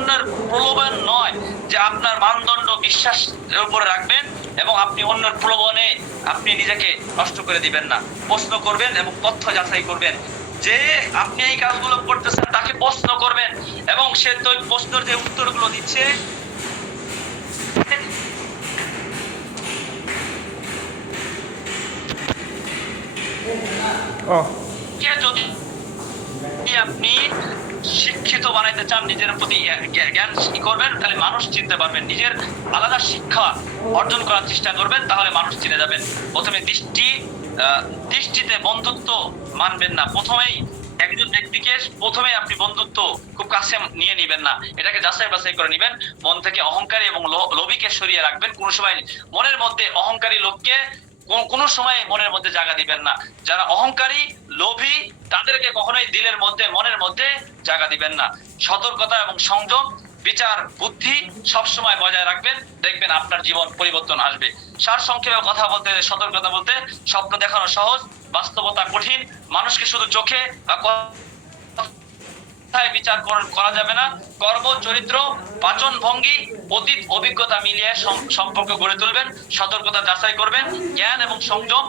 অন্যের প্রলোভন নয় যে আপনার মানদণ্ড বিশ্বাসের উপরে রাখবেন এবং আপনি অন্যের প্রলোভনে আপনি নিজেকে নষ্ট করে দিবেন না। প্রশ্ন করবেন এবং তথ্য যাচাই করবেন। যে আপনি এই কাজগুলো করতেছেন তাকে প্রশ্ন করবেন এবং সে তো প্রশ্নের যে উত্তরগুলো দিচ্ছে যদি আপনি শিক্ষিত বানাইতে চান, নিজের প্রতি জ্ঞান করবেন, তাহলে মানুষ চিনতে পারবেন। নিজের আলাদা শিক্ষা অর্জন করার চেষ্টা করবেন, তাহলে মানুষ চিনে যাবেন। প্রথমে দৃষ্টিতে বন্ধুত্ব মানবেন না। প্রথমেই একজন ব্যক্তিকে প্রথমে আপনি বন্ধুত্ব খুব কাছে নিয়ে নিবেন না, এটাকে যাচাই বাছাই করে নিবেন। মন থেকে অহংকারী এবং লোভীকে সরিয়ে রাখবেন। কোনো সময় মনের মধ্যে অহংকারী লোককে কোন সময় মনের মধ্যে জায়গা দিবেন না। যারা অহংকারী লোভী তাদেরকে কখনোই দিলের মধ্যে মনের মধ্যে জায়গা দিবেন না। সতর্কতা এবং সংযম বিচার বুদ্ধি সবসময় বজায় রাখবেন, দেখবেন আপনার জীবন পরিবর্তন আসবে। সার সংক্ষেপে কথা বলতে, সতর্কতা বলতে, স্বপ্ন দেখানো সহজ, বাস্তবতা কঠিন। মানুষকে শুধু চোখে বা বিচার করা যাবে না। কর্ম, চরিত্র, পাচন ভঙ্গি, অতীত অভিজ্ঞতা মিলিয়ে সম্পর্ক গড়ে তুলবেন। সতর্কতা যাচাই করবেন, জ্ঞান এবং সংযম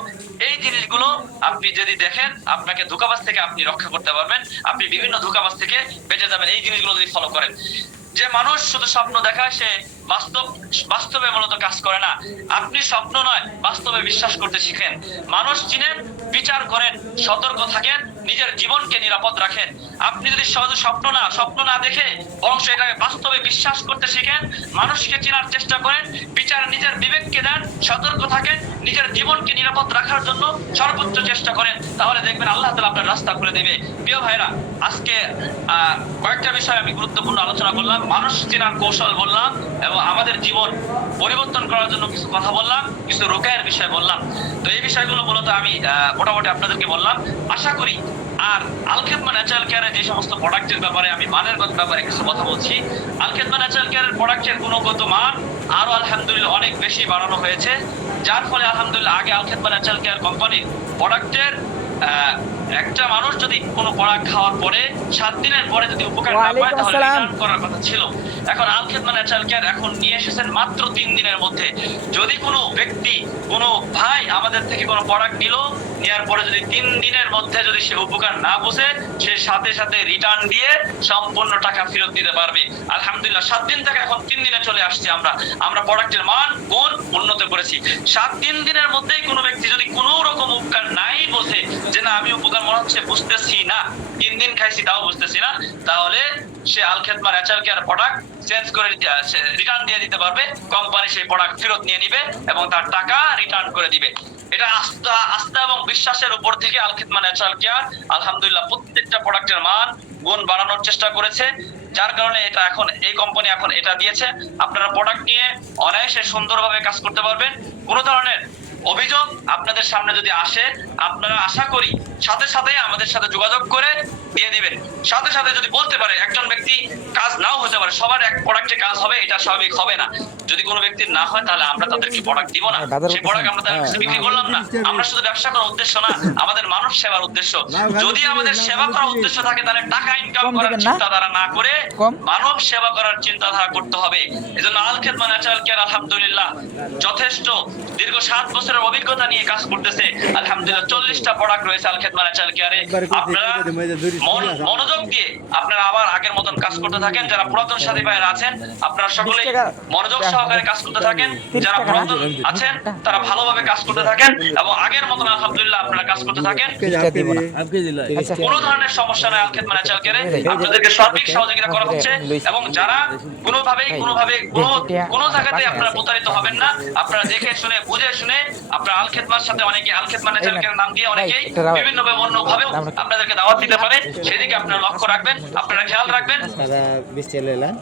এই জিনিসগুলো আপনি যদি দেখেন, আপনাকে ধোঁকাবাজ থেকে আপনি রক্ষা করতে পারবেন। আপনি বিভিন্ন ধোঁকাবাজ থেকে বেঁচে যাবেন এই জিনিসগুলো যদি ফলো করেন। যে মানুষ শুধু স্বপ্ন দেখায় সে বাস্তবে মূলত কাজ করে না। আপনি স্বপ্ন নয় বাস্তবে বিশ্বাস করতে শিখেন। মানুষ চিনেন, বিচার করেন, সতর্ক থাকেন, নিজের জীবনকে নিরাপদ রাখেন। আপনি যদি শুধু স্বপ্ন না দেখে বরং এটাকে বাস্তবে বিশ্বাস করতে শিখেন, মানুষকে চেনার চেষ্টা করেন, বিচার নিজের বিবেককে দেন, সতর্ক থাকেন, নিজের জীবনকে নিরাপদ রাখার জন্য সর্বোচ্চ চেষ্টা করেন, তাহলে দেখবেন আল্লাহ তাআলা আপনার রাস্তা খুলে দেবে। প্রিয় ভাইরা, আজকে কয়েকটা বিষয় আমি গুরুত্বপূর্ণ আলোচনা করলাম। মানুষ চেনার কৌশল বললাম এবং আমাদের জীবন পরিবর্তন করার জন্য কিছু কথা বললাম, কিছু রোকায়ের বিষয় বললাম। তো এই বিষয়গুলো মূলত আমি মোটামুটি আপনাদেরকে বললাম। আশা করি আর আল খেদমা ন্যাচারাল কেয়ারের যে সমস্ত প্রোডাক্টের ব্যাপারে আমি মানের ব্যাপারে কিছু কথা বলছি। আল খেদমা ন্যাচারাল কেয়ারের প্রোডাক্টের গুণগত মান আরো আলহামদুলিল্লাহ অনেক বেশি বাড়ানো হয়েছে, যার ফলে আলহামদুলিল্লাহ আগে আল খেদমা ন্যাচারাল কেয়ার কোম্পানির প্রোডাক্টের একটা মানুষ যদি কোনো প্রোডাক্ট খাওয়ার পরে 7 দিনের পরে যদি উপকার না পায় তাহলে রিটার্ন করার কথা ছিল। এখন আল খেদমা ন্যাচারাল কেয়ার এখন নিয়ে এসেছেন মাত্র 3 দিনের মধ্যে। যদি কোনো ব্যক্তি, কোনো ভাই আমাদের থেকে কোনো প্রোডাক্ট নিল, নেওয়ার পরে যদি 3 দিনের মধ্যে যদি সে উপকার না বোঝে, সে সাথে সাথে রিটার্ন দিয়ে সম্পূর্ণ টাকা ফেরত দিতে পারবে। আলহামদুলিল্লাহ 7 দিন থেকে এখন 3 দিনে চলে আসছে। আমরা প্রোডাক্টের মান গুণ উন্নত করেছি। 3 দিনের মধ্যেই কোনো ব্যক্তি যদি কোনো রকম উপকার নাই বোঝে, যে না আমি উপকার মনে হচ্ছে বুঝতেছি না, 3 দিন খাইছি তাও বুঝতেছি না, তাহলে সে আল খেদমা ন্যাচারাল কেয়ার প্রোডাক্ট চেঞ্জ করে রিটার্ন দিয়ে দিতে পারবে। কোম্পানি সেই প্রোডাক্ট ফেরত নিয়ে নিবে এবং তার টাকা রিটার্ন করে দিবে। এটা আস্থা এবং বিশ্বাসের উপর থেকে আল খেদমা ন্যাচারাল কেয়ার আলহামদুলিল্লাহ প্রত্যেকটা প্রোডাক্টের মান গুণ বাড়ানোর চেষ্টা করেছে, যার কারণে এটা এখন এই কোম্পানি এখন এটা দিয়েছে। আপনারা প্রোডাক্ট নিয়ে অনায়াসে সুন্দরভাবে কাজ করতে পারবেন। কোনো ধরনের অভিযোগ আপনাদের সামনে যদি আসে, আপনারা আশা করি সাথে সাথে আমাদের সাথে যোগাযোগ করে দিয়ে দিবেন। সাথে সাথে যদি বলতে পারে, একজন ব্যক্তি কাজ নাও হতে পারে, সবার এক প্রোডাক্টে কাজ হবে এটা স্বাভাবিক হবে না। যদি কোনো ব্যক্তির না হয় তাহলে আমরা তাদেরকে প্রোডাক্ট দিব না। সেই প্রোডাক্ট আমরা তাদের কাছে বিক্রি করলাম না। আমরা শুধু ব্যবসা করার উদ্দেশ্য না, আমাদের মানব সেবার উদ্দেশ্য। যদি আমাদের সেবা করার উদ্দেশ্য থাকে তাহলে টাকা ইনকাম করার চিন্তাধারা না করে মানব সেবা করার চিন্তাধারা করতে হবে। এজন্য আল খেদমা ন্যাচারাল কেয়ার আলহামদুলিল্লাহ যথেষ্ট দীর্ঘ 7 বছরের অভিজ্ঞতা নিয়ে কাজ করতেছে। আলহামদুলিল্লাহ 40টা প্রোডাক্ট রয়েছে আল খেদমা ন্যাচারাল কেয়ারে। আপনারা মনোযোগ দিয়ে আপনারা আবার আগের মতন কাজ করতে থাকেন। যারা পুরাতন সাথী ভাইরা আছেন আপনারা সকলে মনোযোগ সহকারে কাজ করতে থাকেন। যারা পুরাতন আছেন তারা ভালোভাবে কাজ করতে থাকেন এবং আগের মতন আলহামদুলিল্লাহ আপনারা কাজ করতে থাকেন। কোনো ধরনের সমস্যা নাই আল খেদমা ন্যাচারাল কেয়ারে, আপনাদেরকে সার্বিক সহযোগিতা করা হচ্ছে। এবং যারা কোনোভাবে কোনো জায়গাতে আপনারা প্রতারিত হবেন না, আপনারা দেখে শুনে বুঝে শুনে আপনারা আল খেদমার সাথে অনেকে আল খেদমা ন্যাচারাল কেয়ার নাম দিয়ে অনেকেই বিভিন্ন ভাবে আপনাদেরকে দাওয়াত দিতে পারে, সেদিকে আপনারা লক্ষ্য রাখবেন, আপনারা খেয়াল রাখবেন।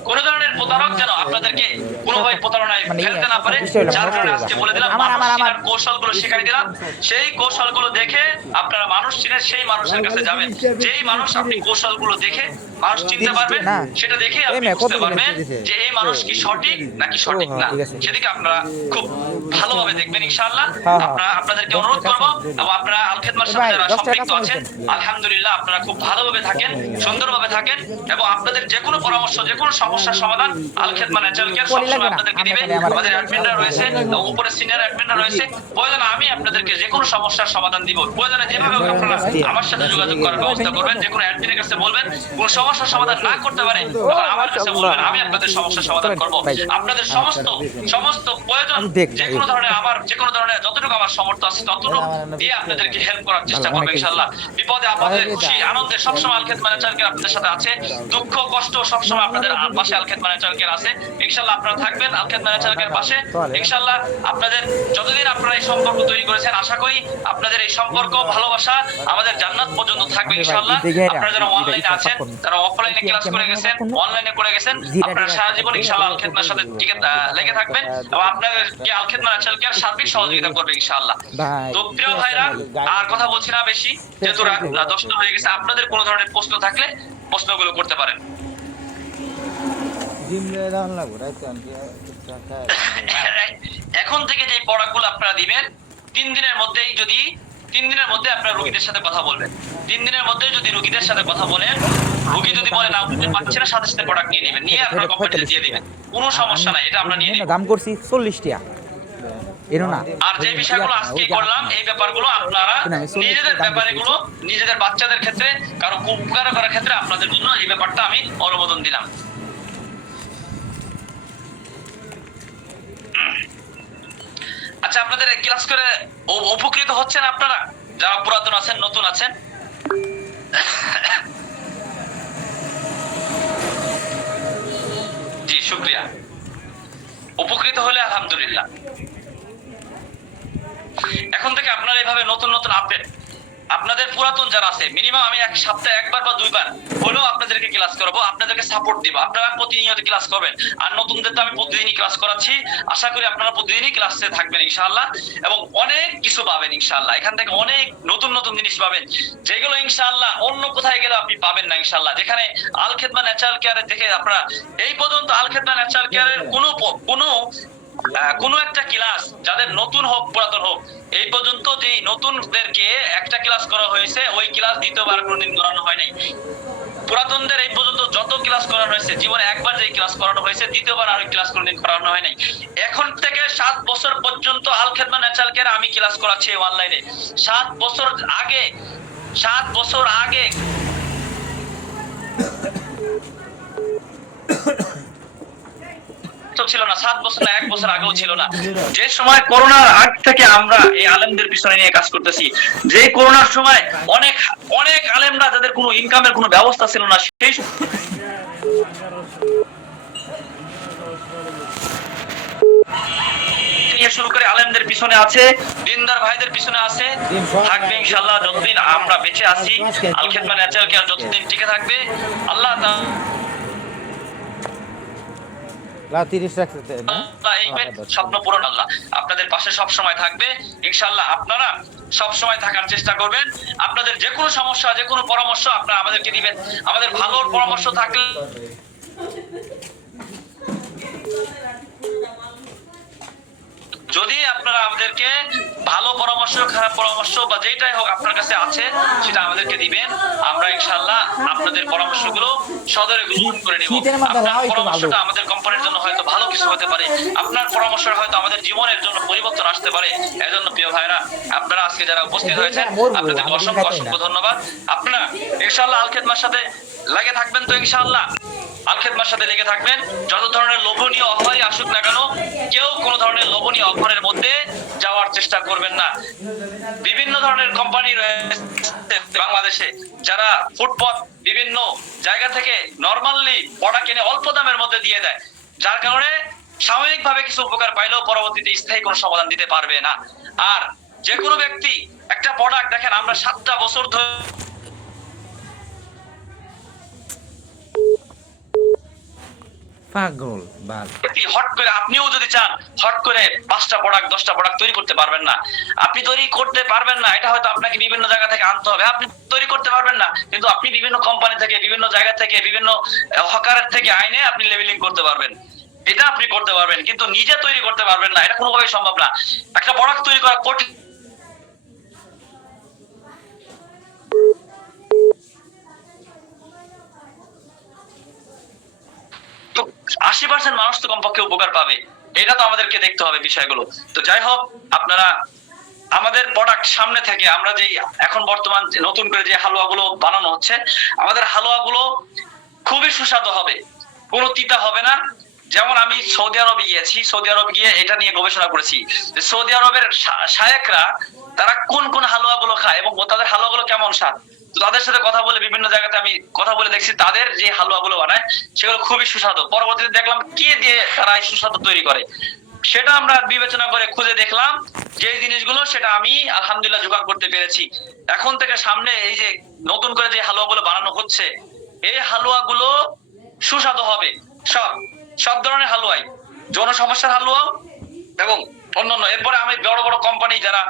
কোন ধরনের প্রতারক যেন আপনাদেরকে কোনোভাবে প্রতারণায় ফেলতে না পারে। যার কারণে আজকে বলে দিলাম, মানুষ চিনার কৌশলগুলো শেখাই দিলাম। সেই কৌশলগুলো দেখে আপনারা মানুষ চিনে সেই মানুষের কাছে যাবেন। যেই মানুষ আপনি কৌশলগুলো দেখে মানুষ চিনতে পারবেন, সেটা দেখে আপনি বুঝতে পারবেন যে এই মানুষ কি সঠিক নাকি সঠিক না। সেদিকে আপনারা খুব ভালোভাবে দেখবেন ইনশাআল্লাহ। আপনাদেরকে অনুরোধ করব, এবং আপনারা আল খেদমার সাথে যারা সম্পৃক্ত আছেন আলহামদুলিল্লাহ আপনারা খুব ভালোভাবে থাকেন, সুন্দরভাবে থাকেন, এবং আপনাদের যে কোনো পরামর্শ, যে কোনো সমস্যার সমাধান আল খেদমা ন্যাচারাল কেয়ার সবসময় আপনাদেরকে দিবে। আমাদের অ্যাডমিনরা রয়েছে, উপরে সিনিয়র অ্যাডমিনরা রয়েছে, প্রয়োজনে আমি আপনাদেরকে যে কোনো সমস্যার সমাধান দিব। প্রয়োজনে যেভাবে আপনারা আমার সাথে যোগাযোগ করার ব্যবস্থা করবেন, যে কোনো অ্যাডমিনের কাছে বলবেন, কোন সমস্যার সমাধান না করতে পারে তখন আমার কাছে বলবেন, আমি আপনাদের সমস্যার সমাধান করব। আপনাদের সমস্ত প্রয়োজন যে কোনো ধরনের, আমার যে কোনো ধরনের যতটুকু আমার সামর্থ্য আছে ততটুকু দিয়ে আপনাদেরকে হেল্প করার চেষ্টা করব ইনশাআল্লাহ। বিপদে আপদে খুশি আনন্দে সবসময় আল খেদমা ন্যাচারাল কেয়ার আপনাদের সাথে আছে, দুঃখ কষ্ট সবসময় আপনাদের পাশে আল খেদমা ন্যাচারাল কেয়ার আছে ইনশাআল্লাহ। আপনারা থাকবেন আল খেদমা ন্যাচারাল কেয়ার পাশে ইনশাআল্লাহ। আপনাদের যতদিন আপনারা এই সম্পর্ক তৈরি করেছেন, আশা করি আপনাদের এই সম্পর্ক ভালোবাসা আমাদের জান্নাত পর্যন্ত থাকবে ইনশাআল্লাহ। আপনারা যারা অনলাইনে আছেন, তারা অফলাইনে ক্লাস করে গেছেন, অনলাইনে করে গেছেন, আপনারা সারা জীবন ইনশাআল্লাহ আল খেদমার সাথে লেগে থাকবেন, এবং আপনাদেরকে আল খেদমা ন্যাচারাল কেয়ার সার্বিক সহযোগিতা করবে ইনশাআল্লাহ। তো প্রিয় ভাইরা, আর কথা বলছি না বেশি, যেহেতু রাত 10টা হয়ে গেছে। আপনাদের কোনো ধরনের প্রশ্ন থাকলে প্রশ্নগুলো করতে পারেন। এখন থেকে যে পড়াগুলো আপনারা দিবেন 3 দিনের মধ্যেই, যদি 3 দিনের মধ্যে আপনারা রোগীদের সাথে কথা বলবেন। 3 দিনের মধ্যে যদি রোগীদের সাথে কথা বলেন, রোগী যদি বলে না বুঝতে পারছে না, সাথে সাথে প্রোডাক্ট নিয়ে নেবেন, নিয়ে আপনারা কোম্পানিতে দিয়ে দিবেন, কোনো সমস্যা নাই, এটা আমরা নিয়ে নেব। দাম করছি 40 টাকা। আর যে বিষয়গুলো আজকে করলাম, এই ব্যাপারগুলো আপনারা নিজেদের ব্যাপারগুলো, নিজেদের বাচ্চাদের ক্ষেত্রে, কারো উপকার করার ক্ষেত্রে আপনাদের জন্য এই ব্যাপারটা আমি অনুমোদন দিলাম। আচ্ছা, আপনাদের ক্লাস করে উপকৃত হচ্ছেন আপনারা, যারা পুরাতন আছেন, নতুন আছেন? জি শুকরিয়া, উপকৃত হলে আলহামদুলিল্লাহ। এখন থেকে আপনারা এইভাবে নতুন নতুন আপডেট, আপনাদের পুরাতন যারা আছে, মিনিমাম আমি এক সপ্তাহে একবার বা 2 বার হলেও আপনাদেরকে ক্লাস করাবো, আপনাদেরকে সাপোর্ট দিব। আপনারা প্রতিনিয়ত ক্লাস করবেন, আর নতুনদের তো আমি প্রতিদিনই ক্লাস করাচ্ছি। আশা করি আপনারা প্রতিদিনই ক্লাসে থাকবেন ইনশাআল্লাহ, এবং অনেক কিছু পাবেন ইনশাআল্লাহ। এখান থেকে অনেক নতুন নতুন জিনিস পাবেন, যেগুলো ইনশাআল্লাহ অন্য কোথায় গেলে আপনি পাবেন না ইনশাআল্লাহ। যেখানে আল খেদমা ন্যাচারাল কেয়ারে দেখে আপনারা এই পর্যন্ত আল খেদমা ন্যাচারাল কেয়ারের কোনো একটা ক্লাস, যাদের নতুন হোক পুরাতন হোক, এই পর্যন্ত যে নতুনদেরকে একটা ক্লাস করা হয়েছে, ওই ক্লাস দ্বিতীয়বার কোনোদিন করানো হয় নাই। পুরাতনদের এই পর্যন্ত যত ক্লাস করানো হয়েছে, জীবনে একবার যে ক্লাস করানো হয়েছে, দ্বিতীয়বার আর ক্লাস কোনোদিন করানো হয় নাই। এখন থেকে 7 বছর পর্যন্ত আল খেদমা ন্যাচারাল কেয়ার আমি ক্লাস করাচ্ছি অনলাইনে। 7 বছর আগে ছিল না, 7 বছর না, 1 বছর আগেও ছিল না। যে সময় করোনার আগ থেকে আমরা এই আলেমদের পিছনে নিয়ে কাজ করতেছি, যে করোনার সময় অনেক অনেক আলেমরা, যাদের কোনো ইনকামের কোনো ব্যবস্থা ছিল না, সেই শুরু করে আলেমদের পিছনে আছে, দিনদার ভাইদের পিছনে আছে, থাকবে ইনশাআল্লাহ। যতদিন আমরা বেঁচে আছি, আল খেদমা ন্যাচারাল কেয়ার যতদিন টিকে থাকবে, আল্লাহ স্বপ্ন পূরণ আল্লাহ আপনাদের পাশে সব সময় থাকবে ইনশাআল্লাহ। আপনারা সব সময় থাকার চেষ্টা করবেন। আপনাদের যে কোনো সমস্যা, যে কোনো পরামর্শ আপনারা আমাদেরকে দিবেন। আমাদের ভালো পরামর্শ থাকলে, যদি আপনারা আমাদেরকে ভালো পরামর্শ, খারাপ পরামর্শ বা যেটাই হোক আপনার কাছে আছে, সেটা আমাদেরকে দিবেন। আমরা ইনশাআল্লাহ আপনাদের পরামর্শগুলো সদরে গ্রহণ করে নেব। আপনার পরামর্শটা আমাদের কোম্পানির জন্য হয়তো ভালো কিছু হতে পারে, আপনার পরামর্শ হয়তো আমাদের জীবনের জন্য পরিবর্তন আসতে পারে। এজন্য প্রিয় ভাইরা, আপনারা আজকে যারা উপস্থিত হয়েছেন, আপনাদের অসংখ্য অসংখ্য ধন্যবাদ। আপনারা ইনশাআল্লাহ আল খেদমার সাথে লাগে থাকবেন তো ইনশাআল্লাহ আল খেদমার সাথে লেগে থাকবেন। যত ধরনের লোভনীয় অফারই আসুক না কেন, কেউ কোনো ধরনের লোভনীয় অফারের মধ্যে যাওয়ার চেষ্টা করবেন না। বিভিন্ন ধরনের কোম্পানি রয়েছে বাংলাদেশে, যারা ফুটপাত বিভিন্ন জায়গা থেকে নরমালি প্রোডাক্ট কিনে অল্প দামের মধ্যে দিয়ে দেয়, যার কারণে সাময়িকভাবে কিছু উপকার পাইলেও পরবর্তীতে স্থায়ী কোনো সমাধান দিতে পারবে না। আর যে কোনো ব্যক্তি একটা প্রোডাক্ট দেখেন, আমরা 7টা বছর ধরে পাগল বাল, হট করে আপনিও যদি চান, হট করে 5টা প্রোডাক্ট 10টা প্রোডাক্ট তৈরি করতে পারবেন না। আপনি তৈরি করতে পারবেন না, এটা হয়তো আপনাকে বিভিন্ন জায়গা থেকে আনতে হবে। আপনি তৈরি করতে পারবেন না, কিন্তু আপনি বিভিন্ন কোম্পানি থেকে, বিভিন্ন জায়গা থেকে, বিভিন্ন হকারের থেকে আইনে আপনি লেভেলিং করতে পারবেন, এটা আপনি করতে পারবেন, কিন্তু নিজে তৈরি করতে পারবেন না, এটা কোনোভাবেই সম্ভব না। একটা প্রোডাক্ট তৈরি করা কঠিন। তো 80% মানুষ তো কমপক্ষে উপকার পাবে, এটা তো আমাদেরকে দেখতে হবে বিষয়গুলো। তো যাই হোক, আপনারা আমাদের প্রোডাক্ট সামনে থেকে আমরা যে এখন বর্তমান নতুন করে যে হালুয়াগুলো বানানো হচ্ছে, আমাদের হালুয়াগুলো খুবই সুস্বাদু হবে, কোনো তিতা হবে না। যেমন আমি সৌদি আরবে গিয়েছি, সৌদি আরব গিয়ে এটা নিয়ে গবেষণা করেছি যে সৌদি আরবের শায়েকরা তারা কোন কোন হালুয়াগুলো খায় এবং তাদের হালুয়াগুলো কেমন স্বাদ। তো তাদের সাথে কথা বলে বিভিন্ন জায়গাতে আমি কথা বলে দেখছি তাদের যে হালুয়াগুলো বানায় সেগুলো খুবই সুস্বাদু। পরবর্তীতে দেখলাম কি দিয়ে তারা এই সুস্বাদু তৈরি করে, সেটা আমরা বিবেচনা করে খুঁজে দেখলাম যে জিনিসগুলো, সেটা আমি আলহামদুলিল্লাহ জোগাড় করতে পেরেছি। এখন থেকে সামনে এই যে নতুন করে যে হালুয়াগুলো বানানো হচ্ছে, এই হালুয়াগুলো সুস্বাদু হবে। সব সব ধরনের হালুয়াই, যৌন সমস্যার হালুয়াও এবং অন্যান্য। এরপরে আমি বড় বড় কোম্পানি যারা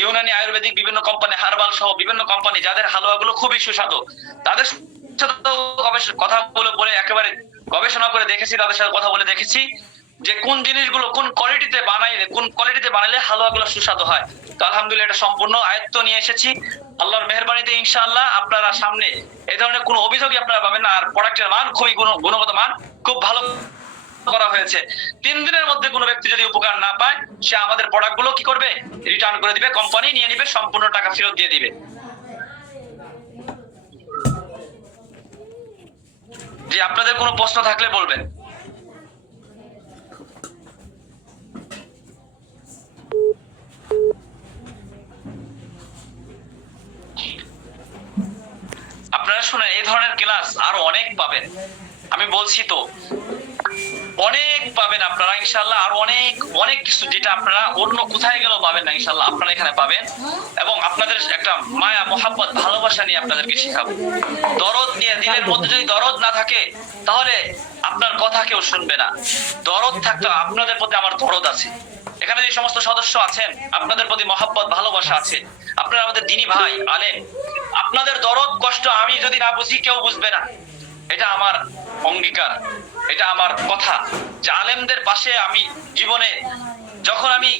ইউনানি আয়ুর্বেদিক বিভিন্ন কোম্পানি, হার্বাল সহ বিভিন্ন কোম্পানি যাদের হালুয়াগুলো খুবই সুস্বাদু, তাদের সাথে কথা বলে একেবারে গবেষণা করে দেখেছি, তাদের সাথে কথা বলে দেখেছি যে কোন জিনিসগুলো কোন কোয়ালিটিতে বানাইলে হালুয়াগুলো সুস্বাদু হয়। তো আলহামদুলিল্লাহ এটা সম্পূর্ণ আয়ত্ত নিয়ে এসেছি আল্লাহর মেহেরবানিতে। ইনশাআল্লাহ আপনারা সামনে এই ধরনের কোনো অভিযোগই আপনারা পাবেন না। আর প্রোডাক্টের মান খুবই গুণগত মান, খুব ভালো করা হয়েছে। 3 দিনের মধ্যে কোনো ব্যক্তি যদি উপকার না পায়, সে আমাদের প্রোডাক্টগুলো কি করবে, রিটার্ন করে দিবে, কোম্পানি নিয়ে নিবে, সম্পূর্ণ টাকা ফেরত দিয়ে দিবে। যে আপনাদের কোনো প্রশ্ন থাকলে বলবেন। আপনারা শুনে এই ধরনের ক্লাস আরো অনেক পাবেন, আমি বলছি তো অনেক পাবেন আপনারা ইনশাআল্লাহ। আর অনেক অনেক কিছু যেটা আপনারা অন্য কোথায় গেলেও পাবেন না, ইনশাআল্লাহ আপনারা এখানে পাবেন। এবং আপনাদের একটা মায়া মোহাব্বত ভালোবাসা নিয়ে আপনাদেরকে শেখাবো, দরদ নিয়ে। দিলের মধ্যে যদি দরদ না থাকে তাহলে আপনার কথা কেউ শুনবে না। দরদ থাকতে, আপনাদের প্রতি আমার দরদ আছে, এখানে যে সমস্ত সদস্য আছেন আপনাদের প্রতি মহাব্বত ভালোবাসা আছে, আপনারা আমাদের দিনী ভাই আলেম, আপনাদের দরদ কষ্ট আমি যদি না বুঝি কেউ বুঝবে না। এটা আমার অঙ্গীকার, এটা আমার কথা যে আলেমদের পাশে আমি জীবনে যখন আমি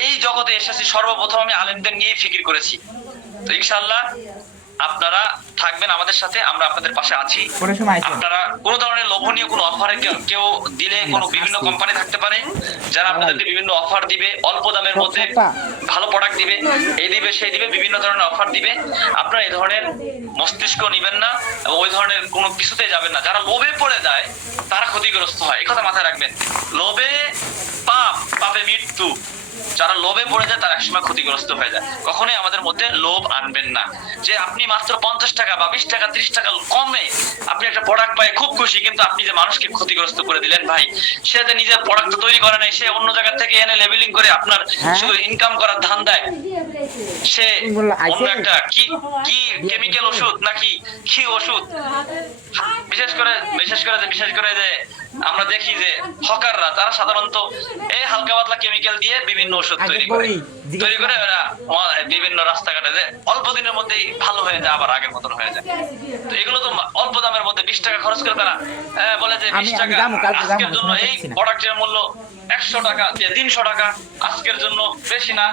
এই জগতে এসেছি সর্বপ্রথম আমি আলেমদের নিয়েই ফিকির করেছি। তো ইনশাআল্লাহ আপনারা থাকবেন আমাদের সাথে, আমরা আপনাদের পাশে আছি। আপনারা কোন ধরনের লোভনীয় কোন অফারে কেউ দিলে, কোন বিভিন্ন কোম্পানি থাকতে পারে যারা আপনাদেরকে বিভিন্ন অফার দিবে, অল্প দামের মধ্যে ভালো প্রোডাক্ট দিবে, এই দিবে সেই দিবে, বিভিন্ন ধরনের অফার দিবে। আপনারা এই ধরনের মস্তিষ্ক নিবেন না এবং ওই ধরনের কোনো কিছুতে যাবেন না। যারা লোভে পড়ে যায় তারা ক্ষতিগ্রস্ত হয়, এই কথা মাথায় রাখবেন। লোভে পাপ, পাপে মৃত্যু। যারা লোভে পড়ে যায় তারা একসময় ক্ষতিগ্রস্ত হয়ে যায়। কখনোই আমাদের মধ্যে লোভ আনবেন না যে আপনি মাত্র 50 টাকা বা 20 টাকা 30 টাকা কমে আপনি একটা প্রোডাক্ট পাই খুব খুশি, কিন্তু আপনি যে মানুষকে ক্ষতিগ্রস্ত করে দিলেন ভাই। সে যে নিজের প্রোডাক্ট তৈরি করে নাই, সে অন্য জায়গা থেকে এনে লেবেলিং করে আপনার শুধু ইনকাম করার ধান্দায় সে অন্য একটা কি কি কেমিক্যাল ওষুধ নাকি কি ওষুধ, বিশেষ করে যে আমরা দেখি যে হকাররা তারা সাধারণত এই হালকা পাতলা কেমিক্যাল দিয়ে বিভিন্ন ওষুধ তৈরি করে ওরা বিভিন্ন রাস্তাঘাটে যে অল্প দিনের মধ্যেই ভালো হয়ে যায়, আবার আগের মতন হয়ে যায়। তো এগুলো তো অল্প দামের মধ্যে 20 টাকা খরচ করে তারা বলে যে 20 টাকা আজকের জন্য, এই প্রোডাক্টের মূল্য 100 টাকা 300 টাকা আজকের জন্য, বেশি না,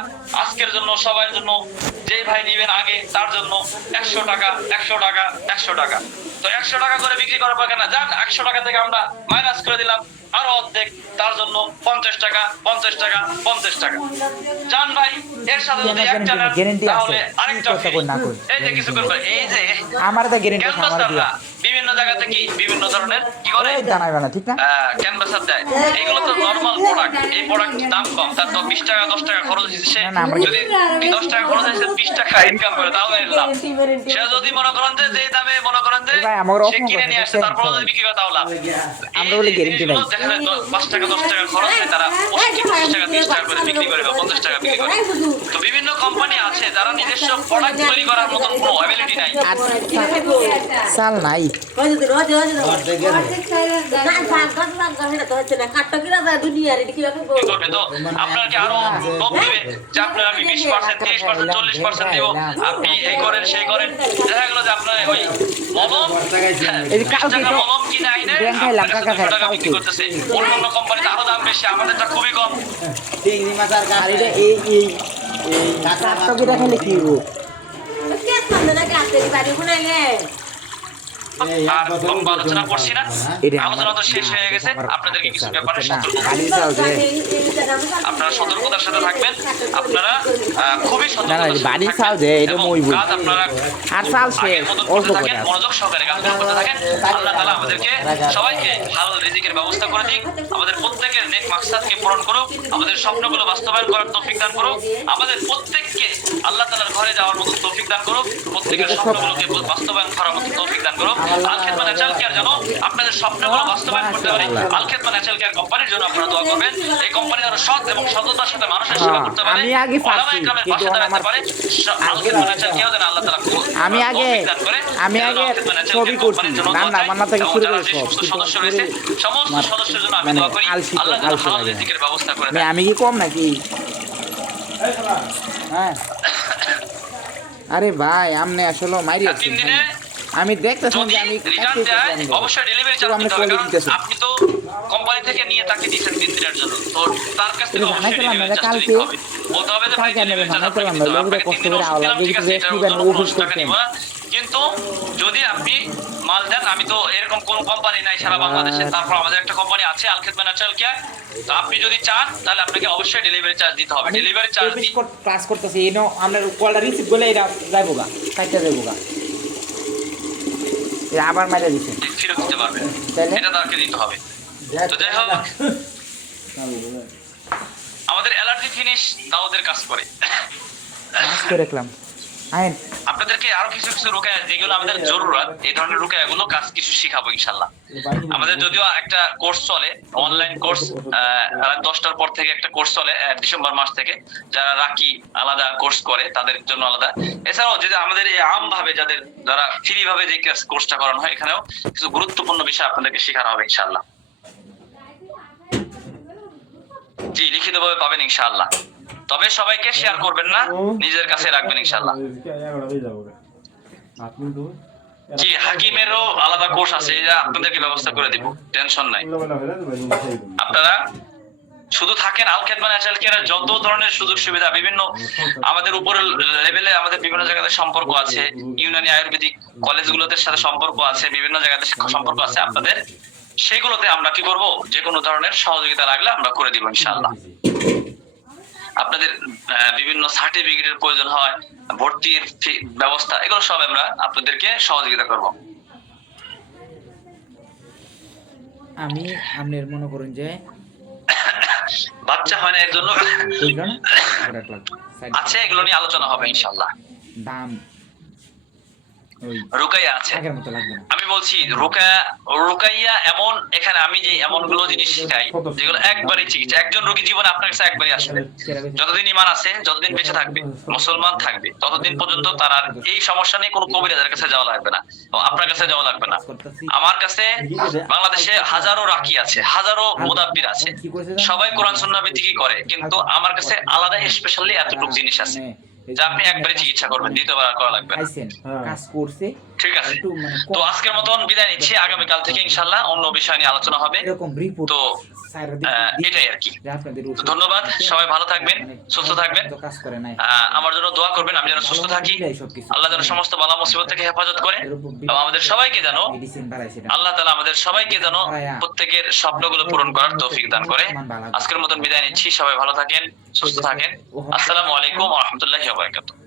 আজকের জন্য সবার জন্য, যে ভাই নিবেন আগে তার জন্য 100 টাকা 100 টাকা 100 টাকা। তো 100 টাকা করে বিক্রি করার পর কেন যান 100 টাকা থেকে আমরা মাইনাস করে দিলাম আরো অর্ধেক, তার জন্য 50 টাকা 50 টাকা 50 টাকা জান ভাই। এর সাথে যদি একটা তাহলে আরেকটা এই যে কিছু করবে, এই যে আমার তো গ্যারান্টি আছে আমার দিয়া বিভিন্ন জায়গা থেকে বিভিন্ন ধরনের কি করে জানাইবা না, ঠিক না, ক্যানভাসার দেয়। এগুলো তো নরমাল প্রোডাক্ট, এই প্রোডাক্টের দাম কম, তার তো 20 টাকা 10 টাকা খরচ হচ্ছে, সে যদি 10 টাকা খরচ হচ্ছে 20 টাকা ইনকাম করে তাহলে লাভ। সে যদি মনে করেন যে দামে মনে করেন যে সে কিনে নিয়ে আসে তারপর যদি বিক্রি করে তাও লাভ। আমরা বলি গ্যারান্টি নাই। দেখা যায় 5 টাকা 10 টাকা খরচ হয়, তারা 25 টাকা 30 টাকা করে বিক্রি করে বা 50 টাকা বিক্রি করে। তো বিভিন্ন কোম্পানি আছে যারা নিজস্ব প্রোডাক্ট তৈরি করার মতন কোনো অ্যাবিলিটি নাই। চাল নাই। কি করবে? তো আপনার কি আরো লোভ দিবে যে আপনার আমি 20%, 30%, 40% দিব, আপনি এই করেন সেই করেন। দেখা গেল যে আপনার ওই মলম, এই যে কালকে 20 টাকা তো মলম কিনে আইনে ব্যাংক খাইলাম, আপনার কাছে কাকা 200 টাকা খাই, বিক্রি কালকে। করতেছে। অন্যান্য কোম্পানিতে আরো দাম বেশি, আমাদেরটা খুবই কম। আর এটা এই কাকটা খেলে কি হবো? আর লম্বা আলোচনা করছি না, এটা আলোচনা তো শেষ হয়ে গেছে। আপনাদেরকে কিছু ব্যাপারে না, সতর্ক বাড়ি চাল যে আপনারা সতর্কতার সাথে থাকবেন। আপনারা খুবই না, সতর্কতার সাথে বাড়ির থাকবেন চাল যে এটা এবং মইবই। কাজ আপনারা আর চাল শেষ, আগের মতন অল্প করতে করে থাকেন, আছে। মনোযোগ সহকারে কাজগুলো করতে থাকেন। আল্লাহ তাআলা আমাদেরকে সবাইকে হালাল রিজিকের ব্যবস্থা করে দিক, আমাদের প্রত্যেকের নেক মাকসাদকে পূরণ করুক, আমাদের স্বপ্নগুলো বাস্তবায়ন করার তৌফিক দান করুক, আমাদের প্রত্যেককে আল্লাহ তাআলার ঘরে যাওয়ার মতো তৌফিক দান করুক, প্রত্যেকের স্বপ্নগুলোকে বাস্তবায়ন করার মতো তৌফিক দান করুক। আল খেদমা ন্যাচারাল কেয়ার যেন আপনাদের স্বপ্নগুলো বাস্তবায়ন করতে পারে। আল খেদমা ন্যাচারাল কেয়ার কোম্পানির জন্য আপনারা দোয়া করবেন। এই কোম্পানি যেন সৎ এবং সততার সাথে মানুষের সেবা করতে পারে, আমি আগে ওলামা পারছি, ইকরামের কিন্তু পাশে দাঁড়াতে আমার- পারে। আল খেদমা ন্যাচারাল কেয়ার যেন আল্লাহ তাআলা আমি আগে ছবি করছি, রান্না বান্না থেকে শুরু করে সব। সদস্য রয়েছে, সমস্ত সদস্যের জন্য আমি মানে দোয়া করি আলসি তো, আল্লাহ যেন আলসি হালাল লাগে। রিজিকের ব্যবস্থা করে মানে দেন। আমি কি কম নাকি? হ্যাঁ, আরে ভাই আমনে আসলে মাইরি আর 3 দিনে আমি দেখতেছি যদি যে আমি রিটার্ন দেয় অবশ্যই ডেলিভারি চার্জ দিতে হবে, কারণ আপনি তো কোম্পানি থেকে নিয়ে তাকে দিয়েছেন 3 দিনের জন্য, তো তার কাছ থেকে এটা অবশ্যই জানাইতে পারলাম না, ডেলিভারি চার্জ কালকে- দিতে হবে। বলতে হবে যে ভাই কালকে আমি ডেলিভারি চার্জ জানাইতে আপনাকে পারলাম দিতে না, হবে। লোকটা আপনাকে কষ্ট 3 দিন করে ওষুধ আওলা দিলাম, দিয়ে ঠিক আছে, কিছু এটার দিবেন, জন্য ওষুধ 50 টাকা করতেন। নিব না। কিন্তু যদি আপনি মাল দেন, আমি তো এরকম কোন কোম্পানি নাই সারা বাংলাদেশে, তারপর আমাদের একটা কোম্পানি আছে আল খেদমা ন্যাচারাল কেয়ার। তো আপনি যদি চান তাহলে আপনাকে অবশ্যই ডেলিভারি চার্জ দিতে হবে। ডেলিভারি চার্জ ক্লাস করতেছি এই নাও আমরা কলটা রিসিভ করলে এটা যাইবো গা, কাইটা যাইবো গা। এটা আবার মাইরা দিছে ফেরত দিতে পারবেন, তাহলে? এটা তাকে দিতে হবে। তো যাই হোক, আমাদের অ্যালার্জি ফিনিশ দাউদের কাজ করে। মাস করে রাখলাম আইন। আপনাদেরকে আরো কিছু কিছু রুকায়া যেগুলো আমাদের জরুরত, এই ধরনের রুকায়াগুলো কাজ কিছু শিখাবো ইনশাআল্লাহ। আমাদের যদিও একটা কোর্স চলে, অনলাইন কোর্স, রাত 10টার পর থেকে একটা কোর্স চলে ডিসেম্বর মাস থেকে। যারা রাকি আলাদা কোর্স করে তাদের জন্য আলাদা। এছাড়াও যে আমাদের এই আম ভাবে যারা ফ্রি ভাবে যে কোর্সটা করানো হয়, এখানেও কিছু গুরুত্বপূর্ণ বিষয় আপনাদেরকে শেখানো হবে ইনশাআল্লাহ। জি, লিখিতভাবে পাবেন ইনশাআল্লাহ। তবে সবাইকে শেয়ার করবেন না, নিজের কাছে রাখবেন ইনশাআল্লাহ। জি, হাকিমেরও আলাদা কোর্স আছে, এটা আপনাদেরকে ব্যবস্থা করে দিব, টেনশন নাই। আপনারা শুধু থাকেন আল খেদমা ন্যাচারাল কেয়ারের যত ধরনের সুযোগ সুবিধা, বিভিন্ন আমাদের উপরের লেভেলে আমাদের বিভিন্ন জায়গাতে সম্পর্ক আছে, ইউনানি আয়ুর্বেদিক কলেজগুলোতে সাথে সম্পর্ক আছে, বিভিন্ন জায়গাতে সম্পর্ক আছে আপনাদের, সেগুলোতে আমরা কি করব, যে কোনো ধরনের সহযোগিতা লাগলে আমরা করে দিব ইনশাআল্লাহ। আপনাদের বিভিন্ন সার্টিফিকেটের প্রয়োজন হয়, ভর্তির ব্যবস্থা, এগুলো সব আমরা আপনাদেরকে সহযোগিতা করব। আমি আপনার মনে করুন যে বাচ্চা হয় না এর জন্য বুঝলেন রাখলাম আছে, এগুলো নিয়ে আলোচনা হবে ইনশাআল্লাহ। দাম ওই রুকাইয়া আছে, আগের মতো লাগবে না। আমি বলছি রুকাইয়া এমন, এখানে আমি যে এমন গুলো জিনিস শিখাই যেগুলো একবারই চিকিৎসা, একজন রোগী জীবনে আপনার কাছে একবারই আসবে। যতদিন ঈমান আছে, যতদিন বেঁচে থাকবে, মুসলমান থাকবে, ততদিন পর্যন্ত তার আর এই সমস্যা নিয়ে কোনো কবিরাজের কাছে যাওয়া লাগবে না, আপনার কাছে যাওয়া লাগবে না। আমার কাছে বাংলাদেশে হাজারো রাকি আছে, হাজারো মুদাব্বির আছে, সবাই কোরআন সুন্নাহ ভিত্তিকই করে, কিন্তু আমার কাছে আলাদা স্পেশালি এতটুকু জিনিস আছে যা আপনি একবারে চিকিৎসা করবেন, দ্বিতীয়বার করা লাগবে না। কাজ করছে ঠিক আছে, তো আজকের মতন বিদায় নিচ্ছি। আগামীকাল থেকে ইনশাআল্লাহ অন্য বিষয় নিয়ে আলোচনা হবে। এরকম রিপোর্ট তো এটাই আর কি। ধন্যবাদ, সবাই ভালো থাকবেন, সুস্থ থাকবেন। আমার জন্য দোয়া করবেন, আমি যেন সুস্থ থাকি, আল্লাহ যেন সমস্ত বালা মুসিবত থেকে হেফাজত করে, এবং আমাদের সবাইকে যেন আল্লাহ তাআলা আমাদের সবাইকে যেন প্রত্যেকের স্বপ্নগুলো পূরণ করার তৌফিক দান করে। আজকের মতন বিদায় নিচ্ছি, সবাই ভালো থাকেন, সুস্থ থাকেন। আসসালামু আলাইকুম ওয়া রাহমাতুল্লাহি ওয়া বারাকাতুহু।